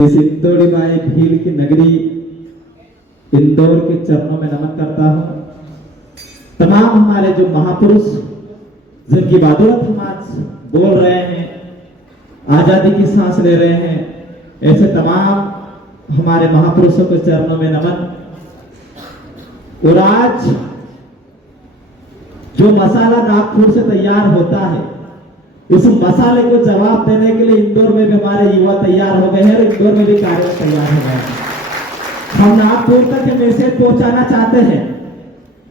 इस इंदौरी बाई भील की नगरी इंदौर के चरणों में नमन करता हूं। तमाम हमारे जो महापुरुष जिनकी बदौलत हम आज बोल रहे हैं, आजादी की सांस ले रहे हैं, ऐसे तमाम हमारे महापुरुषों के चरणों में नमन। और आज जो मसाला नागपुर से तैयार होता है, उस मसाले को जवाब देने के लिए इंदौर में भी हमारे युवा तैयार हो गए हैं और इंदौर में भी कार्यरत तैयार हो गए हैं। हम नागपुर तक ये मैसेज पहुंचाना चाहते हैं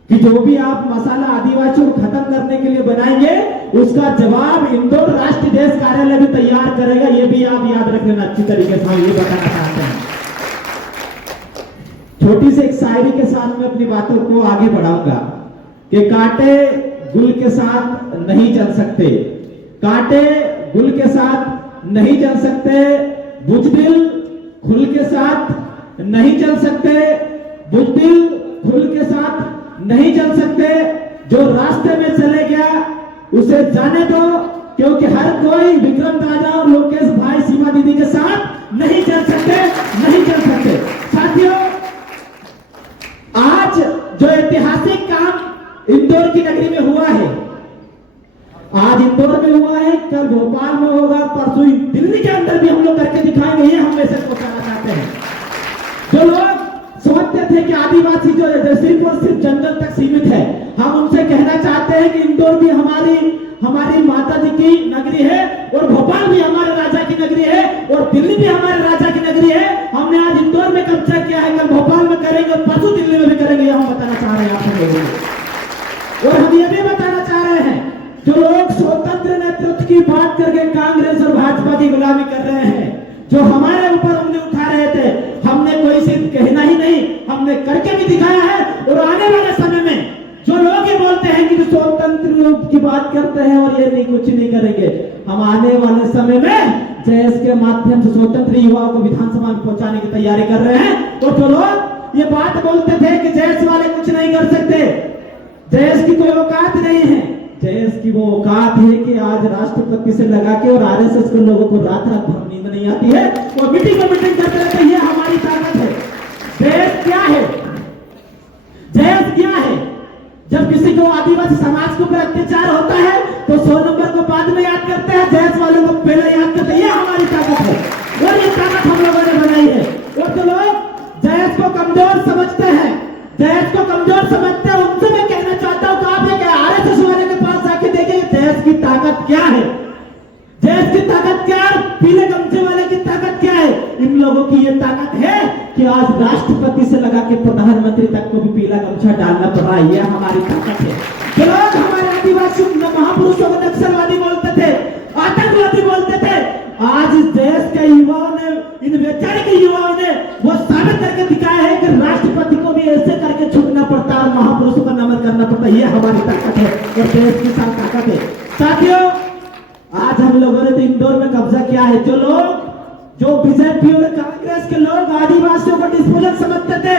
कि जो भी आप मसाला आदिवासियों को खत्म करने के लिए बनाएंगे, उसका जवाब इंदौर राष्ट्रीय देश कार्यालय भी तैयार करेगा। ये भी आप याद रख लेना अच्छी तरीके से, हम ये बताना चाहते हैं। छोटी सी एक शायरी के साथ में अपनी बातों को आगे बढ़ाऊंगा कि कांटे गुल के साथ नहीं चल सकते, कांटे गुल के साथ नहीं चल सकते, बुजदिल खुल के साथ नहीं चल सकते, बुजदिल खुल के साथ नहीं चल सकते। जो रास्ते में चले गया उसे जाने दो, क्योंकि हर कोई विक्रम राजा और लोकेश भाई सीमा दीदी के साथ नहीं चल सकते, नहीं चल सकते। साथियों, आज जो ऐतिहासिक काम इंदौर की नगरी में हुआ है, आज इंदौर में हुआ है, कल भोपाल में होगा, परसों दिल्ली के अंदर भी हम लोग करके दिखाएंगे। ये हम मैसेज पहुंचाना चाहते हैं। जो लोग सोचते थे कि आदिवासी जो है सिर्फ और सिर्फ जंगल तक सीमित है, हम उनसे कहना चाहते हैं कि इंदौर भी हमारी माता जी की नगरी है, और भोपाल भी हमारे राजा की नगरी है, और दिल्ली भी हमारे राजा की नगरी है। हमने आज इंदौर में कब्जा किया है, कल भोपाल में करेंगे और परसों दिल्ली में भी करेंगे। ये हम बताना चाह रहे हैं आप लोगों। और हम ये भी बताना चाह रहे हैं, जो लोग स्वतंत्र नेतृत्व की बात करके कांग्रेस और भाजपा की गुलामी कर रहे हैं, जो हमारे ऊपर उंगली उठा रहे थे, हमने कोई सिर्फ कहना ही नहीं, हमने करके भी दिखाया है। और आने वाले समय में जो लोग ये बोलते हैं कि स्वतंत्र की बात करते हैं और ये नहीं कुछ नहीं करेंगे, हम आने वाले समय में जयस के माध्यम से स्वतंत्र युवाओं को विधानसभा में पहुंचाने की तैयारी कर रहे हैं। और जो लोग ये बात बोलते थे कि जयस वाले कुछ नहीं कर सकते, जयस की कोई औकात नहीं है, जयस की वो औकात है कि आज राष्ट्रपति से लगा के और आरएसएस के लोगों को रात रात भर नींद नहीं आती है, वो मीटिंग में मीटिंग करते रहते हैं। ये हमारी ताकत है। जयस क्या है? जयस क्या है? जब किसी को आदिवासी समाज के ऊपर अत्याचार होता है तो 100 नंबर को बाद में याद करते हैं, जयस वालों को पहले याद करते हैं। ये हमारी ताकत है और ये ताकत हम लोगों ने बनाई है। और जो लोग जयस को कमजोर समझते हैं, जयस को कमजोर समझते हैं, उनसे मैं कहना चाहता हूं कि आप ये आरएसएस वाले के पास जाके देखेंगे जयस की ताकत क्या है, जयस की ताकत क्या है, पीले गमछे वाले की ताकत क्या है। इन लोगों की ये ताकत है कि आज राष्ट्रपति से लगा के प्रधानमंत्री तक को भी पीला गमछा डालना पड़ रहा है। ये हमारी ताकत है। जो लोग हमारे आदिवासी महापुरुषों को नक्सलवादी बोलते थे, आतंकवादी बोलते थे, आज इस देश के युवाओं ने, इन बेचारे के युवाओं ने वो साबित करके दिखाया है कि राष्ट्रपति को भी ऐसे करके झुकना पड़ता है, महापुरुषों का नमन करना पड़ता है। ये हमारी ताकत है और देश की साथ ताकत है। साथियों, आज हम लोगों ने तो इंदौर में कब्जा किया है। जो बीजेपी और कांग्रेस के लोग आदिवासियों को डिस्पोजल समझते थे,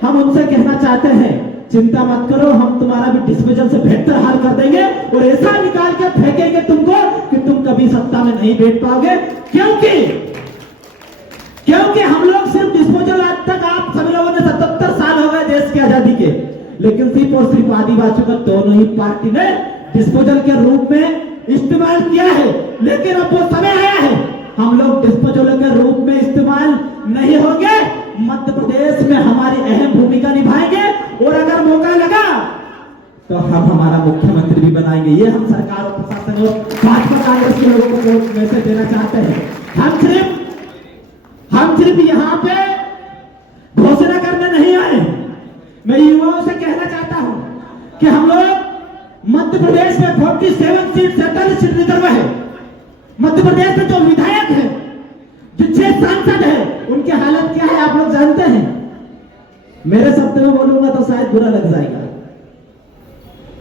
हम उनसे कहना चाहते हैं, चिंता मत करो, हम तुम्हारा भी डिस्पोजल से बेहतर हाल कर देंगे और ऐसा निकाल के फेंकेंगे तुमको कि तुम कभी सत्ता में नहीं बैठ पाओगे। क्योंकि हम लोग सिर्फ डिस्पोजल, आज तक आप सभी लोगों ने 77 साल हो गए देश की आजादी के, लेकिन सिर्फ और सिर्फ आदिवासियों को दोनों ही पार्टी ने डिस्पोजल के रूप में इस्तेमाल किया है। लेकिन अब वो समय आया है, हम लोग डिस्पोजल के रूप में इस्तेमाल नहीं होंगे। मध्य प्रदेश में हमारी अहम भूमिका निभाएंगे और अगर मौका लगा तो हम हमारा मुख्यमंत्री भी बनाएंगे। ये हम सरकार और प्रशासन और भाजपा कांग्रेस के लोगों को मैसेज देना चाहते हैं। हम सिर्फ यहाँ पे घोषणा करने नहीं आए। मैं युवाओं से कहना चाहता हूं कि हम लोग मध्य प्रदेश में 47 सीट, 47 सीट रिजर्व है। मध्य प्रदेश में जो विधायक है, जो 6 सांसद है, उनकी हालत क्या है आप लोग जानते हैं। मेरे शब्द में बोलूंगा तो शायद बुरा लग जाएगा।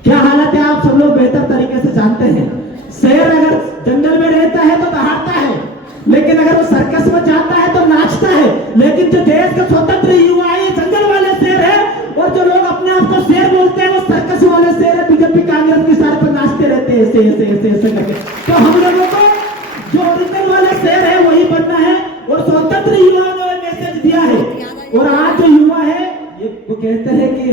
क्या हालत है आप सब लोग बेहतर तरीके से जानते हैं। शेर अगर जंगल में रहता है तो दहाड़ता है, लेकिन अगर वो सर्कस में जाता है तो नाचता है। लेकिन जो देश के स्वतंत्र युवा है, जंगल वाले शेर है, और जो लोग अपने आप को शेर बोलते हैं, वो सर्कस वाले शेर है। बीजेपी कांग्रेस की सार पर नाचते रहते हैं ऐसे ऐसे ऐसे ऐसे करके। तो हम लोगों को जो ओरिजिनल वाला शेर है वही बनना है और स्वतंत्र युवा दिया है। और आज जो युवा है ये वो कहते हैं कि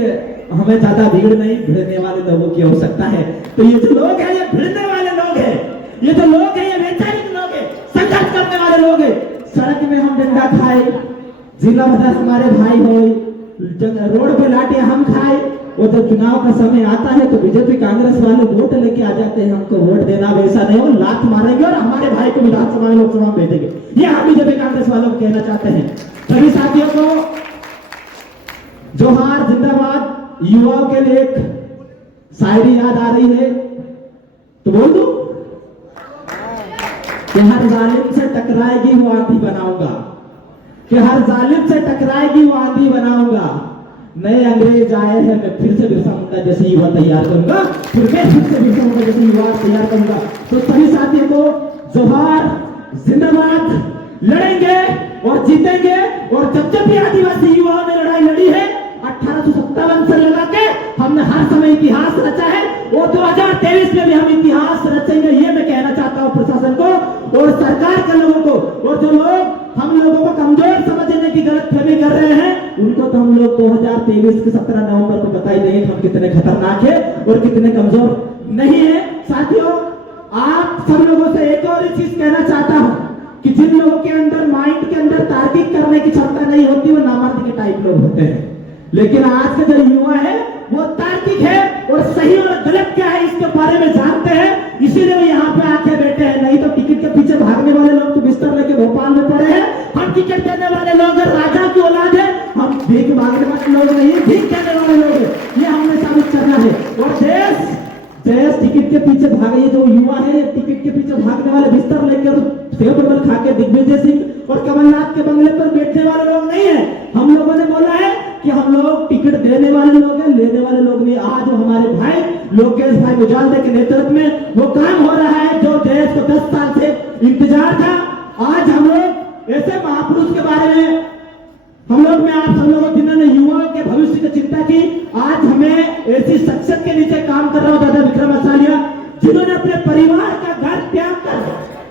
हमें ज्यादा भीड़ नहीं, भिड़ने वाले लोगों की आवश्यकता है। तो ये जो लोग हैं ये भिड़ने वाले लोग हैं, ये जो लोग हैं ये वैचारिक लोग हैं, संघर्ष करने वाले लोग हैं। सड़क में हम डंडा खाए, जिला भर हमारे भाई हो, रोड पे लाटे हम खाए, और जब चुनाव का समय आता है तो बीजेपी कांग्रेस वाले वोट लेके आ जाते हैं, हमको वोट देना वैसा नहीं हो, लात मारेंगे और हमारे भाई को विधानसभा में लोकसभा में भेजेंगे। ये हम बीजेपी कांग्रेस वालों को कहना चाहते हैं। सभी साथियों को जोहार जिंदाबाद। युवाओं के लिए एक शायरी याद आ रही है तो बोल दो कि हर जालिम से टकराएगी वो आंधी बनाऊंगा, कि हर जालिम से टकराएगी वो आंधी बनाऊंगा। नए अंग्रेज आए हैं मैं फिर से बिरसा मुंडा जैसे युवा तैयार करूंगा, फिर से बिरसा मुंडा जैसे युवा तैयार करूंगा। तो सभी साथियों को जोहार जिंदाबाद। लड़ेंगे और जीतेंगे। और जब जब भी आदिवासी युवाओं ने लड़ाई लड़ी है 1857 से लगा के हमने हर समय इतिहास रचा है, और 2023 में भी हम इतिहास रचेंगे। ये मैं कहना चाहता हूं प्रशासन को और सरकार के लोगों को। और जो लोग हम लोगों को कमजोर समझने की गलतफहमी कर रहे हैं उनको तो हम लोग 2023 के 17 नवंबर को बता ही देंगे कि हम कितने खतरनाक है और कितने कमजोर नहीं है। साथियों आप सब लोगों से एक और चीज कहना चाहता हूं कि जिन लोगों के अंदर माइंड के अंदर तार्किक करने की क्षमता नहीं होती वो नामर्द के टाइप लोग होते हैं, लेकिन आज के जो युवा है वो तार्किक है और सही और गलत क्या है इसके बारे में जानते हैं, इसीलिए वो यहाँ पे आके बैठे हैं। नहीं तो टिकट के पीछे भागने वाले लोग तो बिस्तर लेके भोपाल में पड़े हैं। हम टिकट देने वाले लोग राजा की औलाद है, हम भीख मांगने वाले लोग नहीं है, भीख देने वाले लोग है। ये हमने साबित करना है। और देश टिकट के पीछे भागे, ये जो युवा है टिकट के पीछे भागने वाले बिस्तर लेकर सेव बर्गर खा के दिग्विजय सिंह और कमलनाथ के बंगले पर बैठने वाले लोग नहीं है। हम लोगों ने बोला है कि हम लोग टिकट देने वाले लोग हैं, लेने वाले लोग नहीं। आज हमारे भाई लोकेश भाई मुजालदे के नेतृत्व में वो काम हो रहा है जो देश को 10 साल से इंतजार था। आज हम लोग ऐसे महापुरुष के बारे में हम लोग में आप सब लोगों जिन्होंने युवाओं के भविष्य की चिंता की, आज हमें ऐसी शख्सियत के नीचे काम कर रहा हूं दादा विक्रम असालिया, जिन्होंने अपने परिवार का घर त्याग कर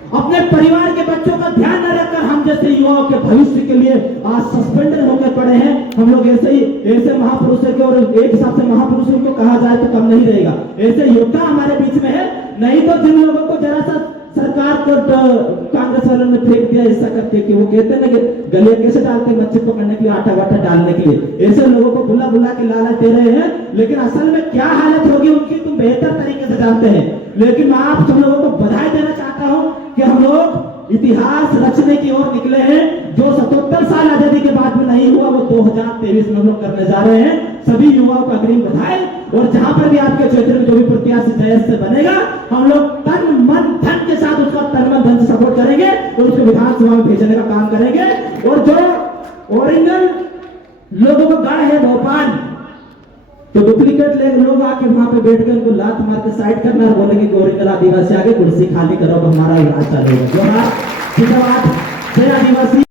अपने परिवार के बच्चों का ध्यान न रखकर हम जैसे युवाओं के भविष्य के लिए आज सस्पेंडेड होकर पड़े हैं। हम लोग ऐसे महापुरुष है और एक हिसाब से महापुरुषों को कहा जाए तो कम नहीं रहेगा, ऐसे योद्धा हमारे बीच में है। नहीं तो जिन लोगों को जरा सा सरकार को कांग्रेस वालों ने फेंक दिया ऐसा करके कि वो कहते हैं ना कि गले कैसे डालते हैं मच्छी पकड़ने के लिए, आटा वाटा डालने के लिए, ऐसे लोगों को बुला बुला के लालच दे रहे हैं। लेकिन असल में क्या हालत होगी उनकी तुम बेहतर तरीके से जानते हैं। लेकिन मैं आप सब लोगों को बधाई देना चाहता हूं कि हम लोग इतिहास रचने की ओर निकले हैं। जो 77 साल आजादी के बाद में नहीं हुआ वो 2023 में हम लोग करने जा रहे हैं। सभी युवाओं को अग्रिम बधाई। और जहां पर भी आपके क्षेत्र में जो भी प्रत्याशी जयस से बनेगा हम लोग तन मन धन के साथ उसका तन मन धन से सपोर्ट करेंगे और उसको विधानसभा में भेजने का काम करेंगे। और जो ओरिजिनल लोगों को गढ़ है भोपाल, तो डुप्लीकेट लोग आके वहां पे बैठ के उनको लात मार के साइड करना और बोलेंगे कि ओरिजिनल आदिवासी आगे कुर्सी खाली करो, हमारा राज चलेगा। जय आदिवासी।